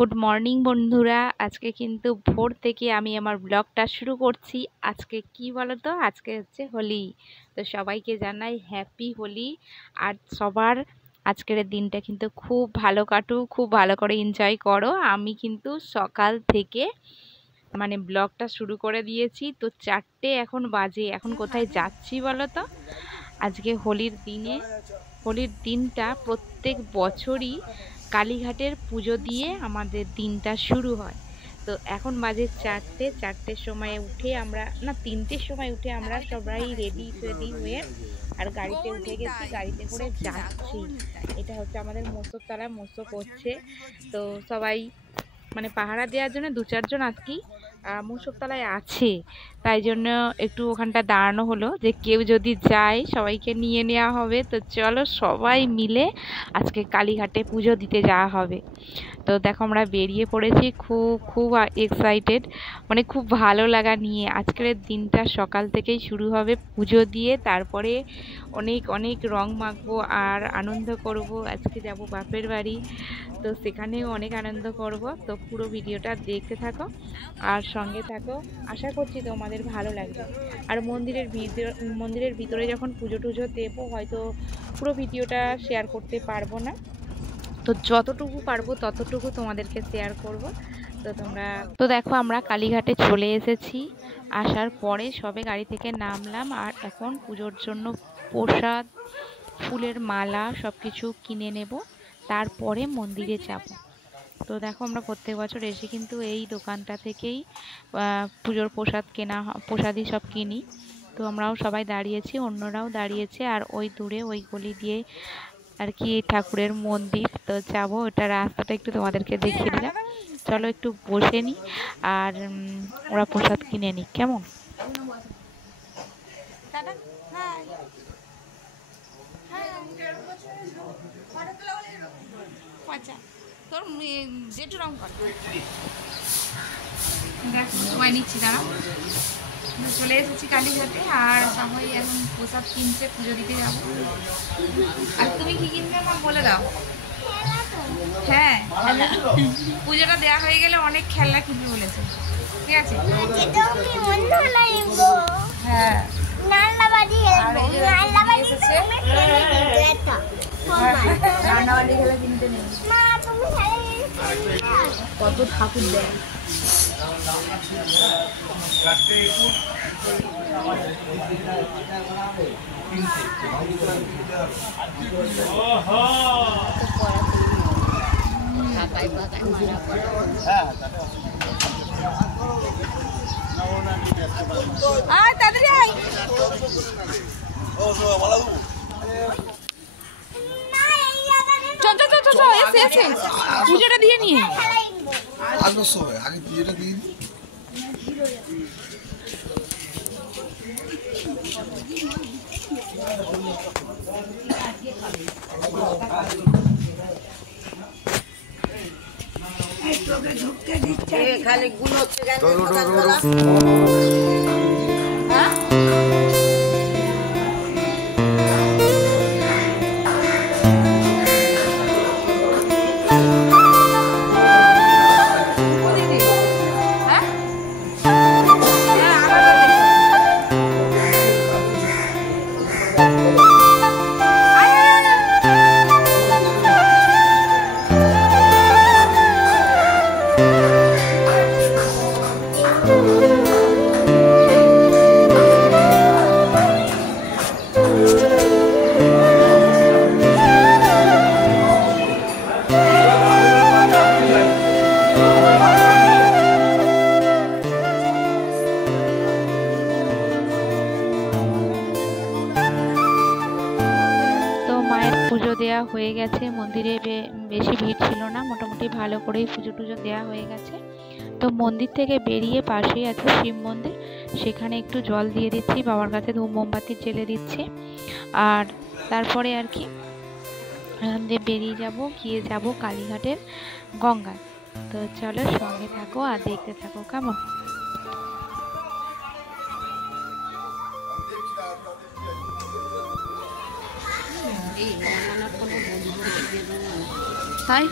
Good morning বন্ধুরা। আজকে কিন্তু ভোর থেকে আমি আমার ব্লগটা শুরু করছি। আজকে কি বলো তো, আজকে হচ্ছে হোলি। তো সবাইকে জানাই হ্যাপি হোলি। আর সবার আজকের দিনটা কিন্তু খুব ভালো কাটুক, খুব ভালো করে এনজয় করো। আমি কিন্তু সকাল থেকে ব্লগটা শুরু করে দিয়েছি। তো 4টে এখন বাজে। এখন কোথায় যাচ্ছি বলো তো? আজকে হোলির দিনটা প্রত্যেক বছরই কালীঘাটের পুজো দিয়ে আমাদের দিনটা শুরু হয়। তো এখন বাজে 4টের সময় উঠে আমরা, না 3টের সময় উঠে আমরা সবাই রেডি হয়ে আর গাড়িতে উঠে গেছি, গাড়িতে করে যাচ্ছি। এটা হচ্ছে আমাদের মোসরতলা, মোসো করছে। তো সবাই পাহারা দেওয়ার জন্য 2-4 জন আর কি মুসরতলায় আছে। তাই জন্য একটু ওখানটা দাঁড়ানো হলো, যে কেউ যদি যায় সবাইকে নিয়ে নেওয়া হবে। তো চলো সবাই মিলে আজকে কালীঘাটে পুজো দিতে যাওয়া হবে। তো দেখো আমরা বেরিয়ে পড়েছি, খুব খুব এক্সাইটেড, খুব ভালো লাগা নিয়ে। আজকের দিনটা সকাল থেকেই শুরু হবে পুজো দিয়ে, তারপরে অনেক অনেক রং মাখবো আর আনন্দ করব। আজকে যাব বাপের বাড়ি, তো সেখানেও অনেক আনন্দ করব। তো পুরো ভিডিওটা দেখতে থাকো আর সঙ্গে থাকো, আশা করছি তোমাদের ভালো লাগবে। আর মন্দিরের ভিতরে যখন পুজো টুজো দেবো, হয়তো পুরো ভিডিওটা শেয়ার করতে পারবো না, তো যতটুকু পারবো ততটুকু তোমাদেরকে শেয়ার করব। তো দেখো আমরা কালীঘাটে চলে এসেছি। আসার পরে সবে গাড়ি থেকে নামলাম, আর এখন পুজোর জন্য প্রসাদ, ফুলের মালা সব কিছু কিনে নেব, তারপরে মন্দিরে যাব। তো দেখো আমরা প্রত্যেক বছর এসে কিন্তু এই দোকানটা থেকেই পুজোর প্রসাদই সব কিনি। তো আমরাও সবাই দাঁড়িয়েছি, অন্যরাও দাঁড়িয়েছে, আর ওই দূরে ওই গলি দিয়ে আর কি ঠাকুরের মন্দির। তো যাবো, ওটা রাস্তাটা একটু তোমাদেরকে দেখিয়ে দিলাম। চলো একটু বসে নিই আর ওরা প্রসাদ কিনে নিই, কেমন? তোর জেঠু রং কর, দেখো সময় নিচ্ছি, দাঁড়াও। চলে এসেছি কালীঘাটে, আর সবাই এখন প্রসাদ কিনছে, পুজো দিতে যাবো। আর তুমি কি কিনবে আমার বলে দাও। হ্যাঁ, পুজোটা দেওয়া হয়ে গেলে অনেক খেলনা কিনবে বলেছে, ঠিক আছে? হ্যাঁ, কত ঠাকুর দেয়। তাড়াতাড়ি আয়, পুজোটা দিয়ে নিয়ে আসবো সবাই, আগে পুজোটা দিয়ে ঢুকতে দিচ্ছে খালি গুলো হচ্ছে। পুজো দেওয়া হয়ে গেছে, মন্দিরে বেশি ভিড় ছিল না, মোটামুটি ভালো করেই পুজো টুজো দেওয়া হয়ে গেছে। তো মন্দির থেকে বেরিয়ে পাশেই আছে শিব মন্দির, সেখানে একটু জল দিয়ে দিচ্ছি, বাবার কাছে ধূপ মোমবাতি জেলে দিচ্ছি। আর তারপরে আর কি এখান দিয়ে বেরিয়ে গিয়ে যাব কালীঘাটের গঙ্গায়। তো চলো সঙ্গে থাকো আর দেখতে থাকো, কেমন? তাই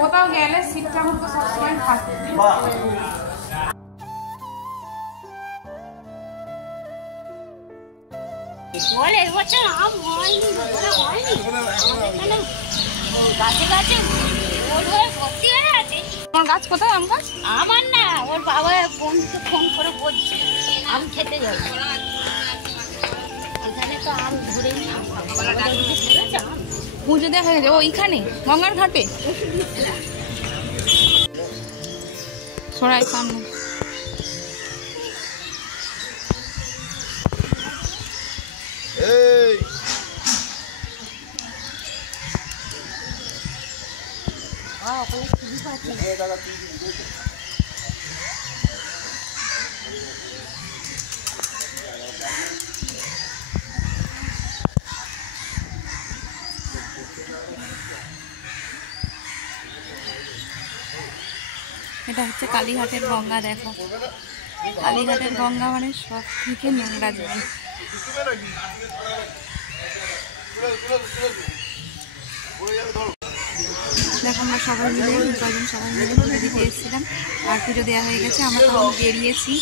কোথাও গেলে সিটটা আমাকে সবসময় থাকে। গাছ কোথায় আম গাছ? আমার না, ওর বাবা বন্ধুকে ফোন করে বলছে আম খেতে যাবে। এখানে তো আম ঘুরে পুজো দেখা গেছে ওইখানে গঙ্গার ঘাটে সরাই সামনে। এটা হচ্ছে কালীঘাটের গঙ্গা। দেখো কালীঘাটের গঙ্গা মানে সব থেকে নোংরা জল। দেখো আমরা সবাই মিলে কয়েকজন সবাই মিলে পুজো দিতে এসেছিলাম আর পুজো দেওয়া হয়ে গেছে। আমরা তখন বেরিয়েছি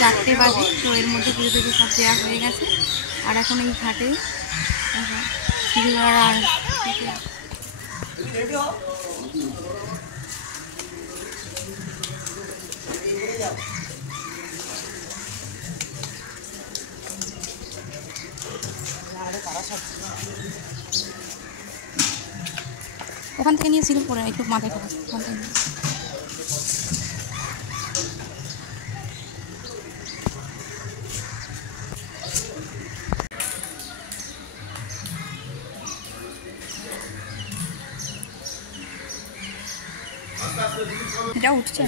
4টে বাজে, তো এর মধ্যে পুজো থেকে সব দেওয়া হয়ে গেছে। আর এখন এই ঘাটে ওখান থেকে নিয়েছিল পরে একটু মাথায় খাবার ওখান থেকে এটা উঠছে।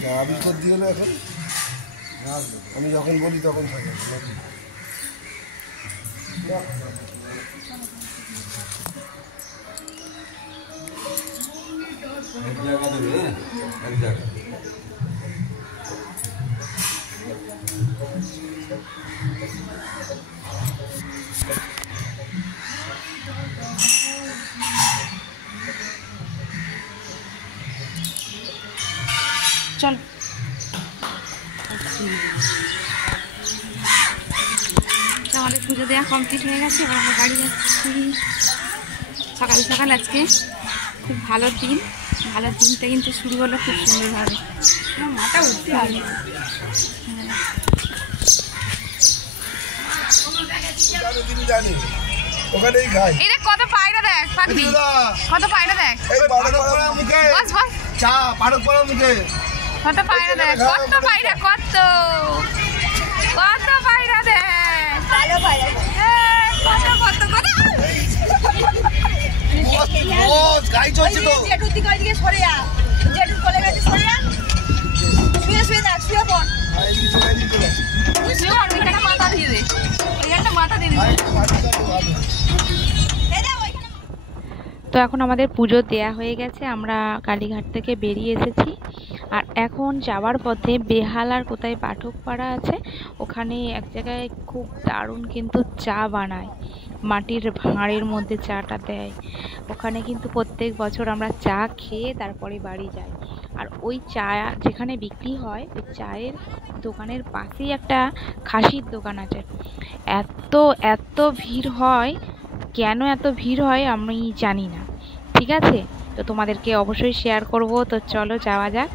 আমি যখন বলি তখন থাকে। চল আমাদের পুজো দেওয়া কমপ্লিট হয়ে গেছে। এবার আমরা বাড়ি যাচ্ছি। সকাল সকাল আজকে খুব ভালো দিন, ভালো দিনটা কিন্তু শুরু হলো খুব সুন্দরভাবে। মাথা উঠতে হবে কত পায়রা দেখ পাখি, কত পায়রা দেখ বস বস চা পাড়ক পড়ার মুখে কত পায়রা দেখ, কত পায়রা, কত কত পায়রা দেখ, কত কত কত গাই চলছে তো। মাথা দিয়ে দে, মাথা দিয়ে দে। তো এখন আমাদের পুজো দেয়া হয়ে গেছে, আমরা কালীঘাট থেকে বেরিয়ে এসেছি। আর এখন যাওয়ার পথে বেহালার কোথায় পাঠকপাড়া আছে, ওখানে এক জায়গায় খুব দারুণ কিন্তু চা বানায়, মাটির ভাঁড়ের মধ্যে চাটা দেয়। ওখানে কিন্তু প্রত্যেক বছর আমরা চা খেয়ে তারপরে বাড়ি যাই। আর ওই চা যেখানে বিক্রি হয় ওই চায়ের দোকানের পাশেই একটা খাসির দোকান আছে। এত এত ভিড় হয়, কেন এত ভিড় হয় আমি জানি না, ঠিক আছে? তো তোমাদেরকে অবশ্যই শেয়ার করব। তো চলো যাওয়া যাক।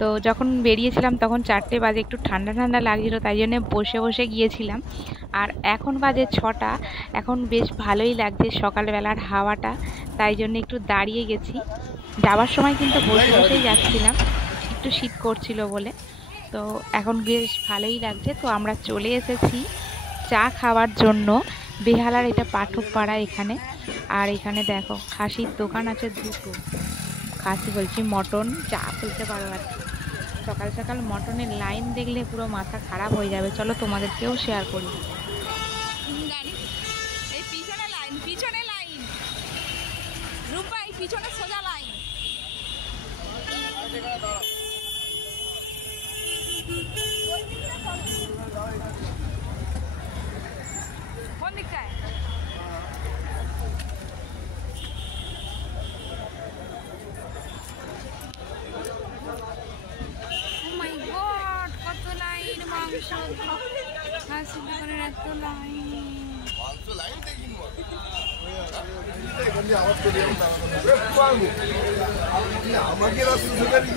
তো যখন বেরিয়েছিলাম তখন 4টে বাজে, একটু ঠান্ডা ঠান্ডা লাগছিল, তাই জন্য বসে বসে গিয়েছিলাম। আর এখন বাজে 6টা, এখন বেশ ভালোই লাগছে সকালবেলার হাওয়াটা, তাই জন্য একটু দাঁড়িয়ে গেছি। যাওয়ার সময় কিন্তু বসে বসেই যাচ্ছিলাম, একটু শীত করছিল বলে। তো এখন বেশ ভালোই লাগছে। তো আমরা চলে এসেছি চা খাওয়ার জন্য বেহালার, এটা পাঠকপাড়া এখানে। আর এখানে দেখো খাসির দোকান আছে দুটো, খাসি বলছি মটন, চা বলতে পারো আর কি। সকাল সকাল মটনের লাইন দেখলে পুরো মাথা খারাপ হয়ে যাবে। চলো তোমাদেরকেও শেয়ার করি। এই পিছনে লাইন, পিছনে লাইন, রূপাই পিছনে সোজা লাইন। কোন দিকটায়? কত লাইন মাংস, হাসি দোকানের এত লাইন। আমাকে রাস্তা শেখাবি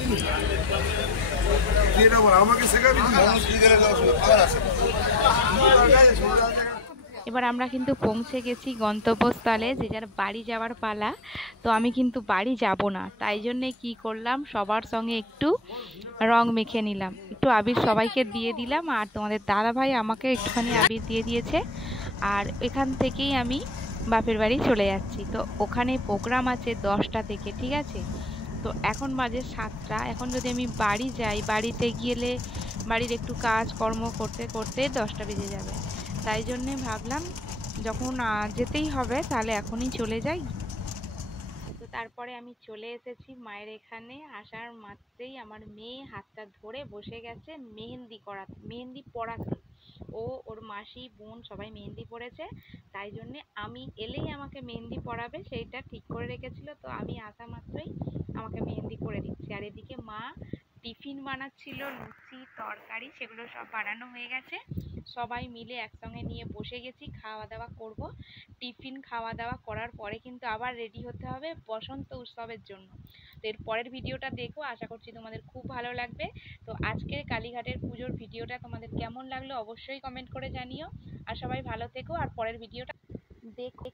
আমাকে শেখাবি এবার আমরা কিন্তু পৌঁছে গেছি গন্তব্যস্থলে, যে যার বাড়ি যাওয়ার পালা। তো আমি কিন্তু বাড়ি যাব না, তাই জন্যে কি করলাম, সবার সঙ্গে একটু রং মেখে নিলাম, একটু আবির সবাইকে দিয়ে দিলাম। আর তোমাদের দাদা ভাই আমাকে একটুখানি আবির দিয়ে দিয়েছে। আর এখান থেকেই আমি বাপের বাড়ি চলে যাচ্ছি। তো ওখানে প্রোগ্রাম আছে 10টা থেকে, ঠিক আছে। তো এখন বাজে 7টা। এখন যদি আমি বাড়ি যাই, বাড়িতে গেলে বাড়ির একটু কাজ কর্ম করতে করতে 10টা বেজে যাবে। তাই জন্যে ভাবলাম যখন যেতেই হবে তাহলে এখনই চলে যাই। তো তারপরে আমি চলে এসেছি মায়ের এখানে। আসার মাত্রেই আমার মেয়ে হাতটা ধরে বসে গেছে মেহেন্দি পড়াতে। ওর মাসি বোন সবাই মেহেন্দি পড়েছে, তাই জন্যে আমি এলেই আমাকে মেহেন্দি পড়াবে সেইটা ঠিক করে রেখেছিল। তো আমি আসা মাত্রই আমাকে মেহেন্দি করে দিচ্ছে। আর এদিকে মা টিফিন বানাচ্ছিল, লুচি তরকারি সেগুলো সব বানানো হয়ে গেছে। সবাই মিলে একসঙ্গে নিয়ে বসে গেছি, খাওয়া দাওয়া করব। টিফিন খাওয়া দাওয়া করার পরে কিন্তু আবার রেডি হতে হবে বসন্ত উৎসবের জন্য। তো এর পরের ভিডিওটা দেখো, আশা করছি তোমাদের খুব ভালো লাগবে। তো আজকের কালীঘাটের পুজোর ভিডিওটা তোমাদের কেমন লাগলো অবশ্যই কমেন্ট করে জানিও। আর সবাই ভালো থেকো, আর পরের ভিডিওটা দেখো।